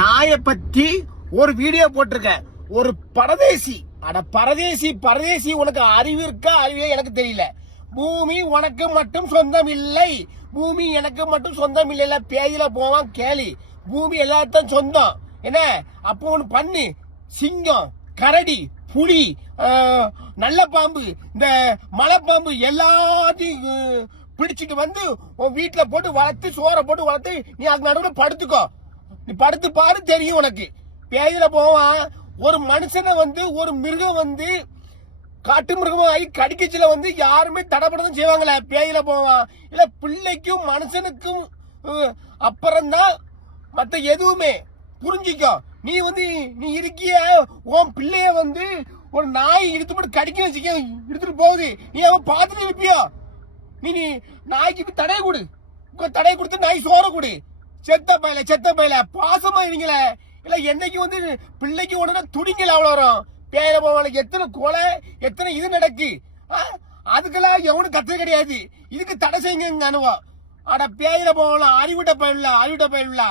நாயை பத்தி ஒரு வீடியோ போட்டிருக்கேன். ஒரு பரதேசி, அட பரதேசி பரதேசி, உனக்கு அறிவு இருக்கா அறிவே எனக்கு தெரியல. பூமி உனக்கு மட்டும் சொந்தம் இல்லை, பூமி எனக்கு மட்டும் சொந்தம் இல்ல. பேயில போவான் கேளி, பூமி எல்லாத்தையும் சொந்தம். என்ன அப்போ ஒண்ணு பண்ணு, சிங்கம், கரடி, புலி, நல்ல பாம்பு, இந்த மலைப்பாம்பு எல்லாத்தையும் பிடிச்சிட்டு வந்து உன் வீட்டுல போட்டு வளர்த்து, சோற போட்டு வளர்த்து, நீ அது நடுவில் படுத்துக்கோ. நீ படுத்து பாரு, தெரியும் உனக்கு. பேயில போவான். ஒரு மனுஷனை வந்து ஒரு மிருகம் வந்து காட்டு மிருகமா ஆகி கடிக்கச்சில வந்து யாருமே தடப்படதான் செய்வாங்களே. பேயில போவான். இல்ல பிள்ளைக்கும் மனுஷனுக்கும் அப்புறம்தான் மத்த எதுவுமே. புரிஞ்சிக்கோ. நீ வந்து நீ இருக்கிய உன் பிள்ளைய வந்து ஒரு நாய் இழுத்து போட்டு கடிக்க வச்சுக்க, எடுத்துட்டு போகுது. நீ அவன் பார்த்துட்டு இருப்பியோ? நீ நாய்க்கு தடை கொடு, தடை கொடுத்து நாய் சோற கொடு. செத்த பையில பாசமா இருங்களே. இல்ல என்னைக்கு வந்து பிள்ளைக்கு உடனே துடிங்கல அவ்வளோ வரும். பேயில போவாங்க. எத்தனை கொலை, எத்தனை இது நடக்கு. அதுக்கெல்லாம் எவனும் கத்து கிடையாது. இதுக்கு தடை செய்யுங்க அனுபவம். ஆனா பேயில போகலாம். அறிவிட்ட பயில